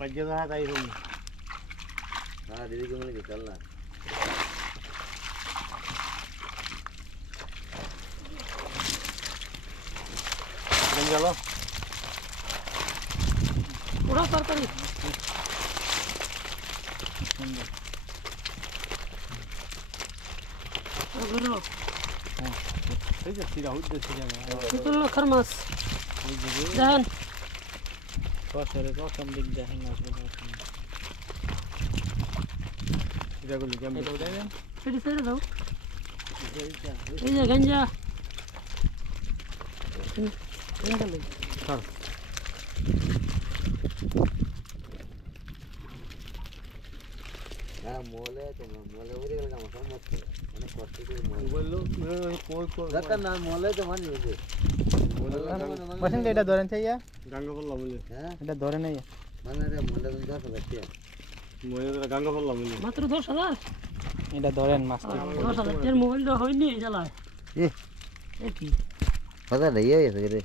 पज्जे तो है ताई रूम हां दीदी को मिल के चलना चलो उड़ा तरकारी अगरो ठीक है सीधा उधर सीधा itu lo kermas dan kau sore kau kambing dah hendak sudah gulu jam itu dah kan jadi saya tahu ini ganja ganja lagi हाँ ना मोले तो मोले उरी का काम मत कर मैंने कोशिश की मोले बोलो मैं कोई रखा ना मोले तो मान लीजिए बसन এটা ধরেন চাইয়া गंगा फल लामुले हैं এটা ধরে নাই माने रे मोले तो जा सकते हैं मुझे तो गंगा फल लामुले মাত্র 10,000 এটা ধরেন মাছটা 10,000 এর মোবাইলটা হয়নি জ্বালায় ए এ কি पता नहीं है ये रे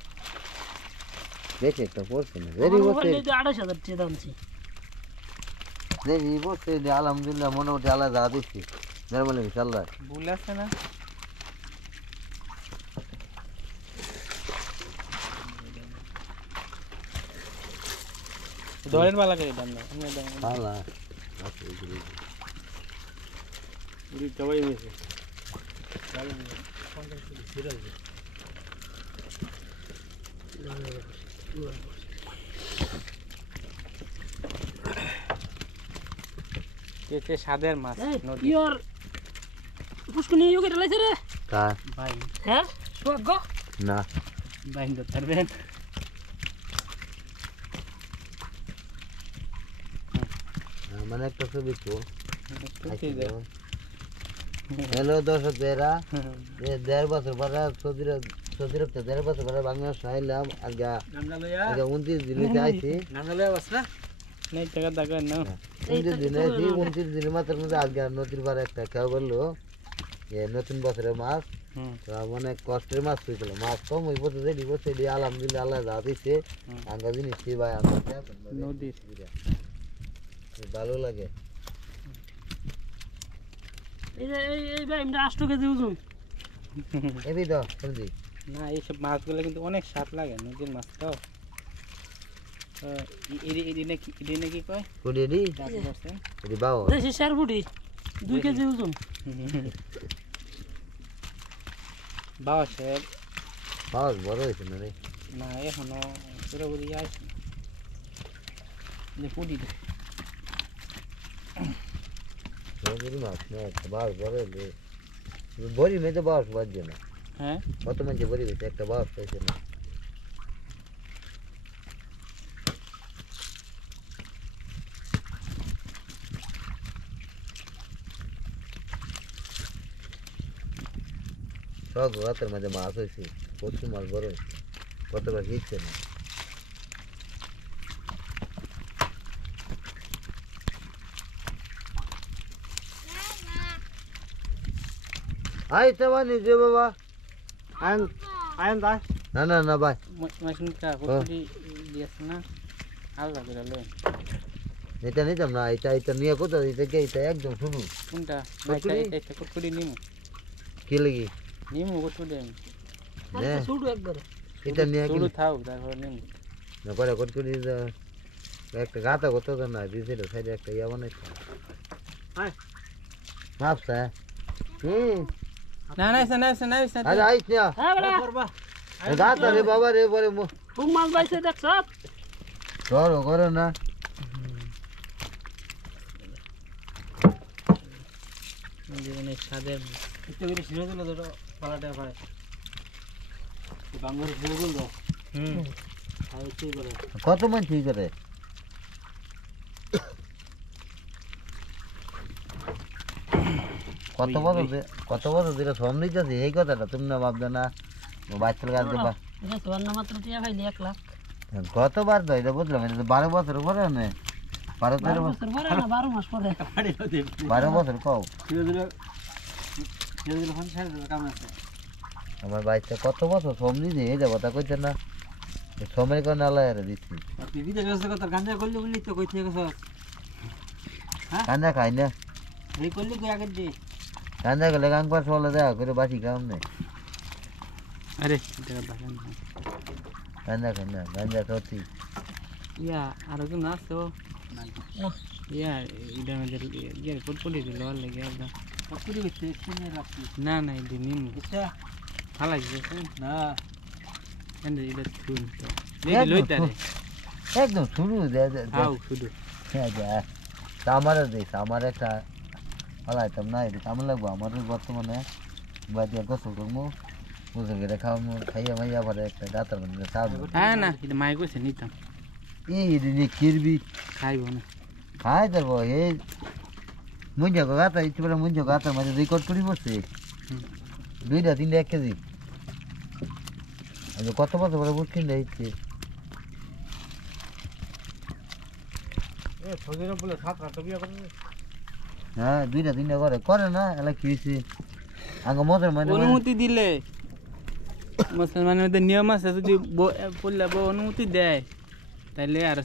देख एक तो पोस्ट में वेरी वो से মোবাইলটা 28,000 টাকা দাম ছিল नहीं वो से अल्हम्दुलिल्लाह मोनो डाला ज्यादा थी मेरे मन में चल रहा है ভুল আছে না ধরেন वाला করে দাম না আমি দাম हाला पूरी दवाई में से কেটে সাদের মাছ নদী ইয়র পুষ্কুনি ইয়ো কেটে লাইছে রে का ভাই হ্যাঁ সোয়াগ ना বাইন ধরবেন मैंने एक तो भी तो কি দে हेलो दोस्तों तेरा ये 1.5 বছর পরে সৌদি আরব 1.5 বছর পরে বাংলাদেশ আইলাম আগে নামটা লইয়া আগে 29 দিনে আইছি নামটা লইয়া বস না নাই টাকা দাগা না 29 দিনে আইছি 29 দিনের মাত্র মধ্যে আগে নদীর পারে একটা কেউ বললো যে নতুন বছরের মাছ তো মানে কষ্টের মাছ হয়েছিল মাছ কম হইব তো যে দিব সে দিয়ে আলহামদুলিল্লাহ আল্লাহ যা দিছে আঙ্গা জিনিস ভাই আমরা নদীর ভালো লাগে এই যে এই ভাই আমরা 8 কেজি ওজন এবি দাও সবজি না এইসব মাছগুলো কিন্তু অনেক স্বাদ লাগে নদীর মাছ তো এদিনে কি কয় কুড়িয়ে এদি বাও দেশি শারবুটি 2 কেজি ওজন বাসের পাওয়া বড় হয়েছে না রে না এখনো পুরোপুরি আসে যে পুটি সবজি মাছ না একটা বাস বড় হলে বড়ি মেয়ে তো বাস বাজছে না হ্যাঁ কত মানুষ বড়ি হয়েছে একটা বাস পাইছে না সব রাতের মাঝে মাছ হয়েছে প্রচুর মাছ বড় হয়েছে কতবার হিটছে না আইতে বানি যে বাবা आयन आयन दा না না না ভাই মাছটা পুটি দিয়েছে না আলাদা করে লয় এটা নিতাম না এটা এটা নিয়ে কোথাও এটা কে এটা একদম শুরু কোনটা কুটকুটি? এটা কুটকুটি নিমু কি লাগি নিমু কুটকুটি আর শুডু একবার এটা নিয়ে কি শুরু থাও তারপর নিমু না করে কটকটি একটা গাতা কত তো না দিছে সাইডে একটা ইয়া বানাইছে हाय মাপসা হুম না না না না আরে আইছ না হ্যাঁ বড়া গাতা রে বাবা রে বলে খুব মাছ বাইছে দেখছ ধরো করো না অনেক স্বাদের इतने मेरे सिरे तो ना तो पराठा पाए ये बांगुर सिरे बोल दो हाँ इतने करे কত মান ঠিক করে কত বড় দিলে শ্রম নিতেছে এই কথাটা তুমি না ভাববে না বাচ্চার কাছে এটা তো অন্য মাত্র টিয়া খাইলি 1 লাখ কতবার তো এটা বুঝলাম এটা 12 বছর পরে না 12 বছর পরে না 12 মাস পরে 12 বছর কও धीरे धीरे फन साइड का काम है আমার বাচ্চা কত বছর শ্রম নিতে এই যে কথা কইছে না সময় কোন আলায় রে দিছি আর তুই বিদেশ ব্যবস্থা কথা গাঞ্জা করলি বললি তো কই থেকে গেছস কান্দা খাই না এই করলি কই আগে দে কান্দা গেলে গাং পাশ হলে দেখা করে বাসি খাম না আরে এটা বাগান না কান্দা খাই না গাঞ্জা খাচ্ছি ইয়া আর কি না তো ইয়া এটা আমাদের ইয়া পড়পড়ি দিল লাগে একদম সবকিছু করতে কিনে রাখছি না না এটা নিম বুঝছা ভালো লাগছে না এন্ড এটা শুন তো দেখি লইতারে একদম শুরু দে আও শুধু হ্যাঁ যা আমার দেশ আমার একটা আলাইতাম না এটা কেমন লাগবো আমার বর্তমানে বাড়িতে গোসল করবো গোসল করে খাওয়াবো খাইয়া মাইয়া পরে একটা ডাক্তার বানিয়ে খাওয়াবো হ্যাঁ না এটা মাই কইছে নিতাম এই রে কিরবি খাইব না খাই দেবো এই মুঞ্জা গাতা ইচ্ছে বলে মুঞ্জা গাতার মাঝে রেকর্ড করি বসছে 2টা 3টা 1 কেজি আমি কত বছর পরে বুঝছি না ইচ্ছে এ ফজরে বলে 7-8 বিয়া করে হ্যাঁ 2টা 3টা করে না এলা কি হয়েছে আগে মজার মানে অনুমতি দিলে মুসলমানের নিয়ম আছে যদি পড়লে অনুমতি দেয় তাহলে আর